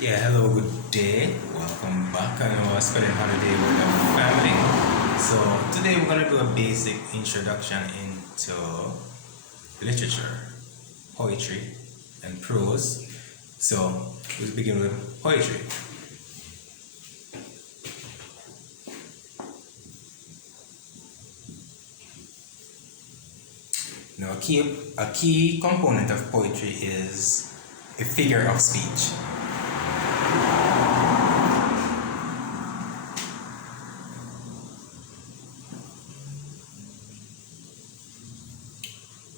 Yeah, hello, good day. Welcome back. I know we're spending holiday with our family. So today we're gonna do a basic introduction into literature, poetry, and prose. So we'll begin with poetry. Now a key component of poetry is a figure of speech.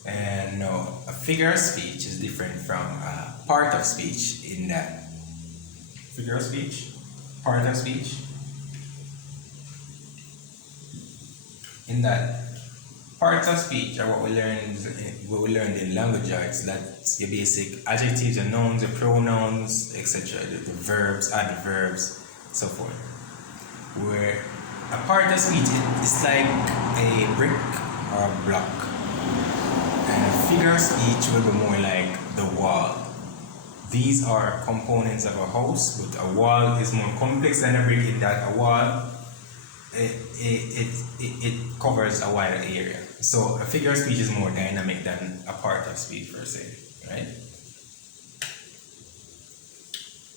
And no, a figure of speech is different from a part of speech in that figure of speech, part of speech, in that parts of speech are what we learned in language arts. That's your basic adjectives and nouns, the pronouns, etc., the verbs, adverbs, so forth. Where a part of speech is like a brick or a block. And a figure of speech will be more like the wall. These are components of a house, but a wall is more complex than a brick in that a wall it covers a wider area. So a figure of speech is more dynamic than a part of speech per se, right?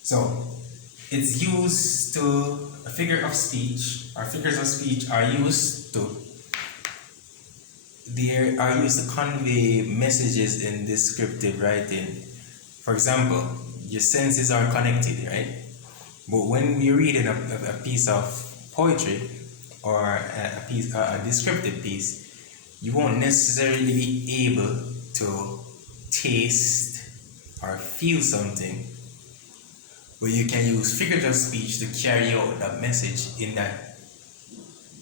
So it's used to a figure of speech, or figures of speech are used to they are used to convey messages in descriptive writing. For example, your senses are connected, right? But when we're reading a piece of poetry or a descriptive piece, you won't necessarily be able to taste or feel something, but you can use figures of speech to carry out that message in that.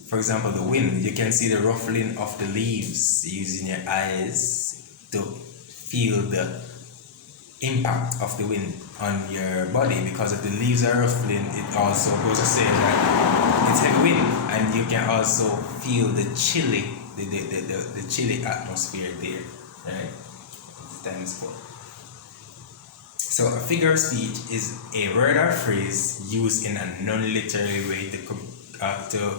For example, the wind, you can see the ruffling of the leaves using your eyes to feel the impact of the wind on your body. Because if the leaves are ruffling, it also goes to say that it's heavy wind, and you can also feel the chilly atmosphere there, right? The time is cold. So a figure of speech is a word or phrase used in a non-literary way to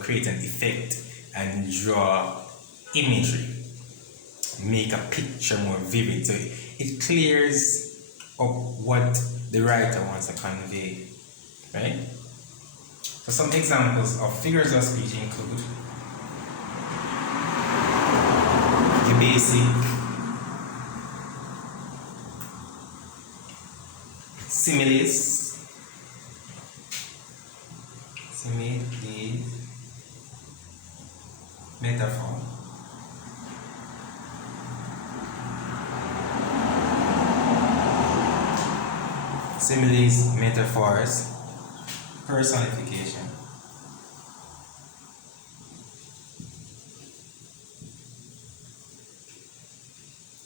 create an effect and draw imagery, make a picture more vivid. So it clears up what the writer wants to convey, right? So some examples of figures of speech include the basic similes, metaphor, similes, metaphors, personification,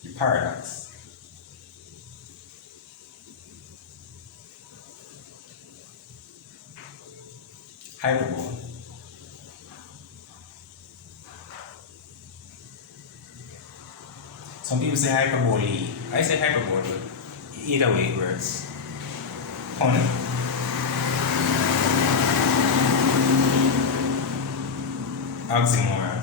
the paradox, hyperbole, some people say hyperbole. I say hyperbole, but either way it works. Pun. Oxymoron.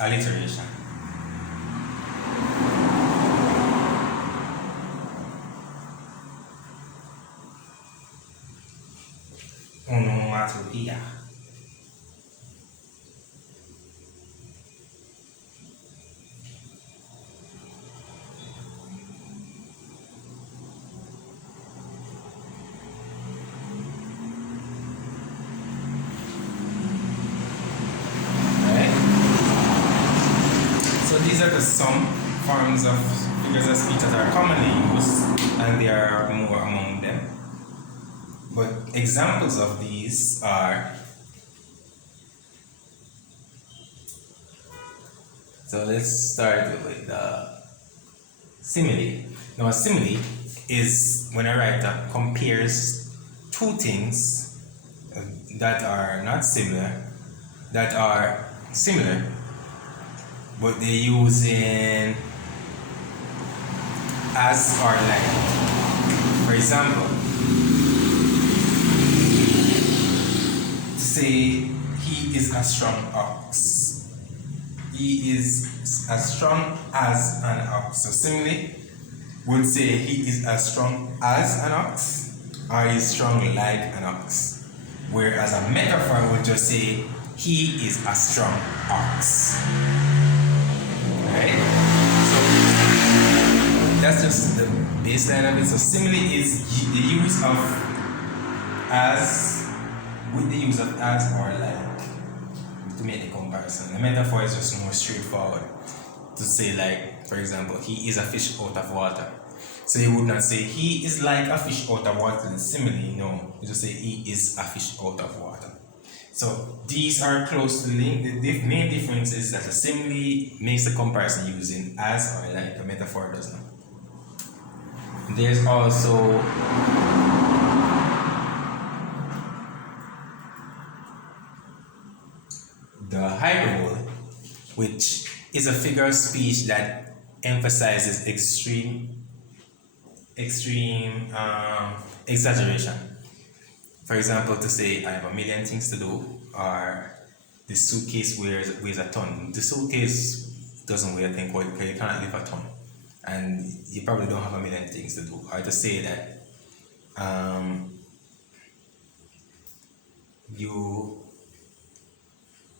Alliteration. Onomatopoeia. So these are the some forms of figures of speech that are commonly used, and there are more among them. But examples of these are, so let's start with simile. Now a simile is when a writer compares two things that are not similar, that are similar, but they're using as or like. For example, to say he is a strong ox. He is as strong as an ox. So simile would say he is as strong as an ox, or he is strong like an ox. Whereas a metaphor would just say he is a strong ox. Right? So that's just the baseline of it. So simile is the use of as with the use of as or like to make the comparison. The metaphor is just more straightforward to say, like, for example, he is a fish out of water. So you would not say he is like a fish out of water in simile, no. You just say he is a fish out of water. So these are closely linked. The main difference is that a simile makes the comparison using as or like, a metaphor does not. There's also the hyperbole, which is a figure of speech that emphasizes extreme exaggeration. For example, to say I have a million things to do, or the suitcase weighs a ton. The suitcase doesn't weigh a thing because you cannot lift a ton, and you probably don't have a million things to do. Or to say that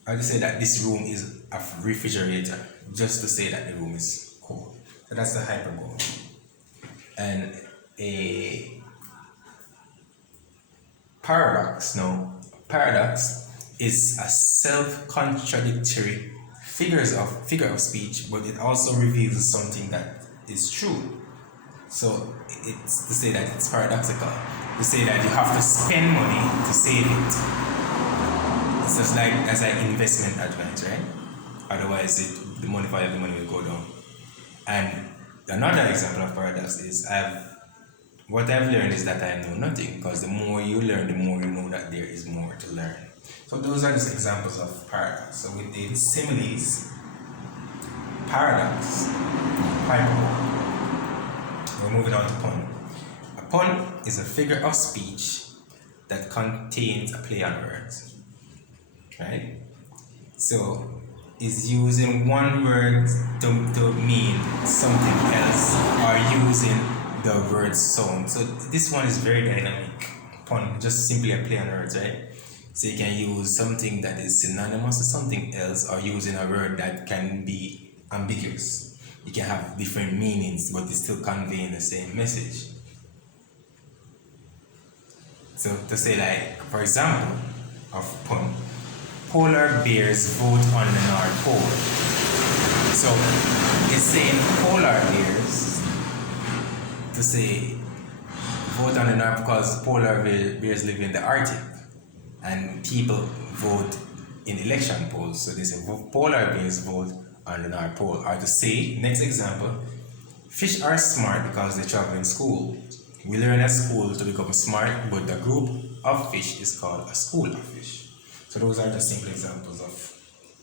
I just say that this room is a refrigerator, just to say that the room is cold. So that's the hyperbole. And a paradox is a self-contradictory figure of speech, but it also reveals something that is true. So it's to say that it's paradoxical. To say that you have to spend money to save it. It's just like as an investment advice, right? Otherwise, the money will go down. And another example of paradox is what I've learned is that I know nothing, because the more you learn, the more you know that there is more to learn. So those are just examples of paradox. So with the similes, paradox, hyperbole. We're moving on to pun. A pun is a figure of speech that contains a play on words. Right? So is using one word to mean something else, or using the word sound. So this one is very dynamic. Pun, just simply a play on words, right? So you can use something that is synonymous to something else, or using a word that can be ambiguous. You can have different meanings, but it's still conveying the same message. So to say, like, for example, of pun, polar bears vote on the North Pole. So it's saying polar bears to say vote on the North because polar bears live in the Arctic and people vote in election polls. So they say polar bears vote on the North Pole. Or to say, next example, fish are smart because they travel in school. We learn at school to become smart, but the group of fish is called a school of fish. So those are just simple examples of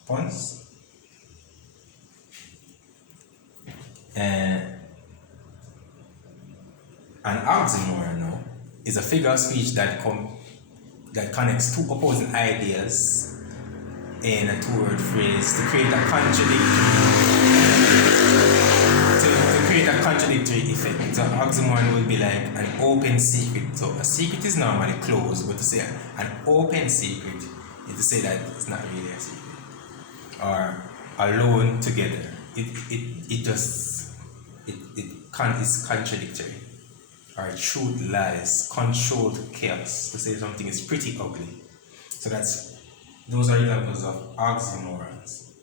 puns. And an oxymoron now is a figure of speech that connects two opposing ideas in a two-word phrase to create a contradictory effect. So oxymoron would be like an open secret. So a secret is normally closed, but to say an open secret is to say that it's not really a secret. Or alone together. It's contradictory. Or truth lies, controlled chaos. To say something is pretty ugly. So those are examples of oxymorons.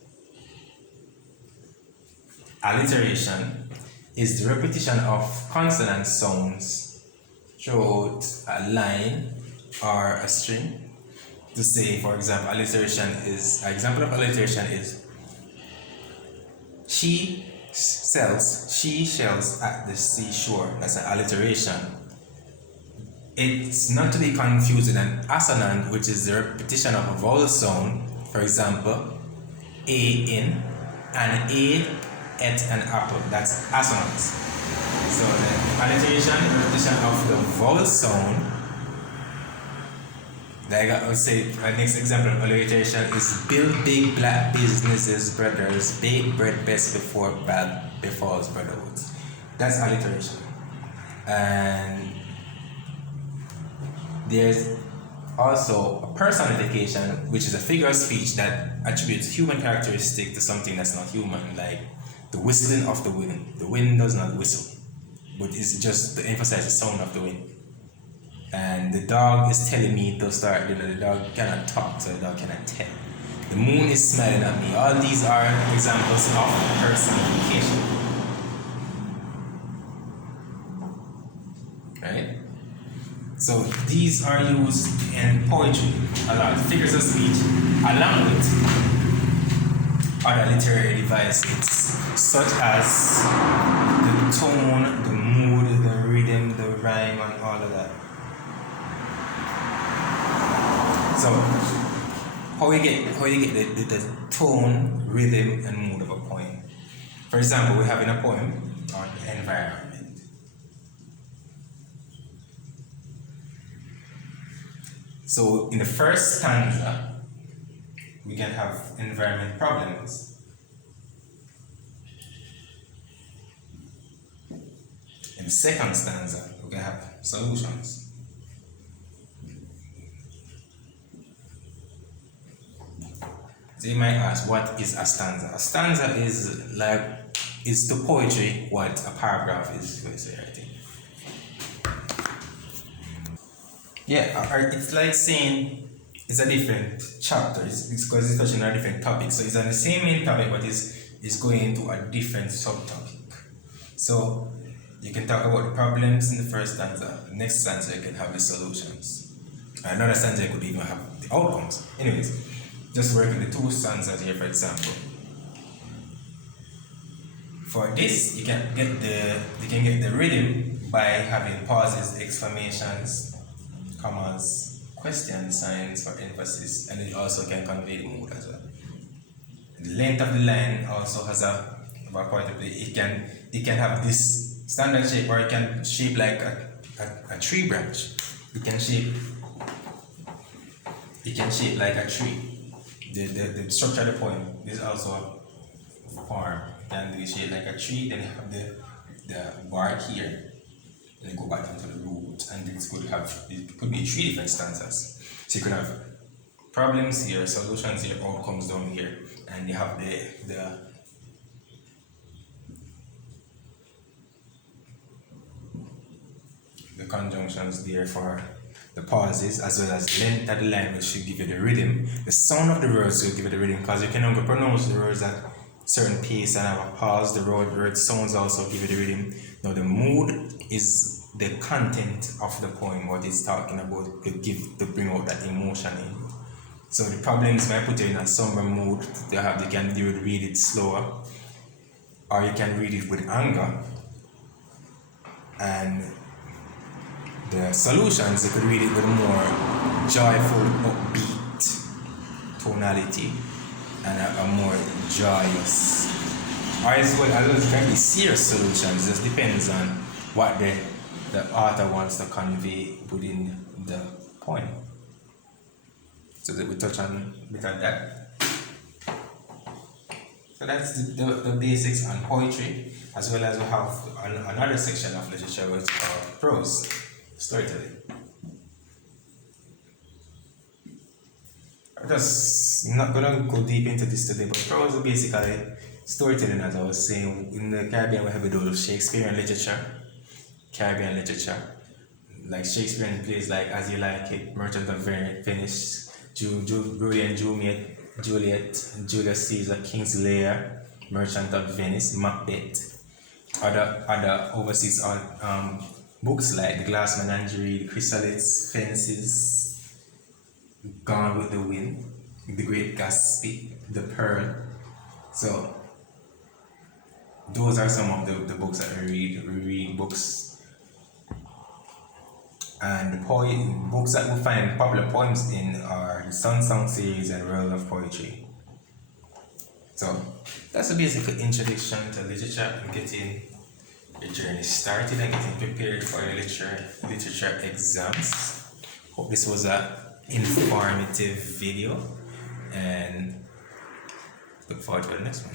Alliteration is the repetition of consonant sounds throughout a line or a string. To say, for example, an example of alliteration is she shells at the seashore. That's an alliteration. It's not to be confused with an assonant, which is the repetition of a vowel sound. For example, a in an A, et, and apple. That's assonance. So the alliteration, repetition of the vowel sound. Like I would say, my next example of alliteration is build big black businesses, brothers, bake bread best before bad befalls brotherhoods. That's alliteration. And there's also a personification, which is a figure of speech that attributes human characteristic to something that's not human, like the whistling of the wind. The wind does not whistle, but it's just to emphasize the sound of the wind. And the dog is telling me to start dinner. The dog cannot talk, so the dog cannot tell. The moon is smiling at me. All these are examples of personification. Right? So these are used in poetry a lot. Figures of speech, along with other literary devices, such as the tone, the mood, the rhythm, the rhyme, and all of that. So, how you get the tone, rhythm, and mood of a poem? For example, we have in a poem on environment. So, in the first stanza, we can have environment problems. In the second stanza, we can have solutions. So you might ask, what is a stanza? A stanza is to poetry what a paragraph is to say, I think. Yeah, it's like saying it's a different chapter. It's because it's touching on a different topic. So it's on the same main topic, but it's going into a different subtopic. So you can talk about the problems in the first stanza. The next stanza you can have the solutions. Another stanza you could even have the outcomes. Anyways. Just working the two stanzas here, for example. For this, you can get the rhythm by having pauses, exclamations, commas, question signs for emphasis, and it also can convey the mood as well. The length of the line also has a point of it can have this standard shape, or it can shape like a tree branch. It can shape like a tree. The structure of the poem is also a form. And we shape like a tree, then you have the bark here, and then go back into the root, and it could be 3 different stanzas. So you could have problems here, solutions here, outcomes down here, and you have the conjunctions there for the pauses, as well as length of the line, which should give you the rhythm. The sound of the words will give you the rhythm, because you can only pronounce the words at certain pace and have a pause. The word sounds also give you the rhythm. Now the mood is the content of the poem, what it's talking about, to bring out that emotion in. So the problems might put you in a somber mood. You can read it slower, or you can read it with anger. And the solutions, you could read it with a more joyful, upbeat tonality and a more joyous. Or as well as it can be serious solutions. It just depends on what the author wants to convey within the poem. So that we touch on a bit of that. So that's the basics on poetry, as well as we have another section of literature which is called prose. Storytelling. I'm just not gonna go deep into this today, but prose is basically storytelling, as I was saying. In the Caribbean, we have a lot of Shakespearean literature, Caribbean literature, like Shakespearean plays like As You Like It, Merchant of Venice, Romeo and Juliet, Julius Caesar, King's Lear, Merchant of Venice, Macbeth. Other overseas books like The Glass Menagerie, The Chrysalids, Fences, Gone with the Wind, The Great Gatsby, The Pearl. So those are some of the books that we read. We read books, and the books that we find popular poems in are the Sun Song series and World of Poetry. So that's a basic introduction to literature and getting your journey started and getting prepared for your literature exams. Hope this was a informative video and look forward to the next one.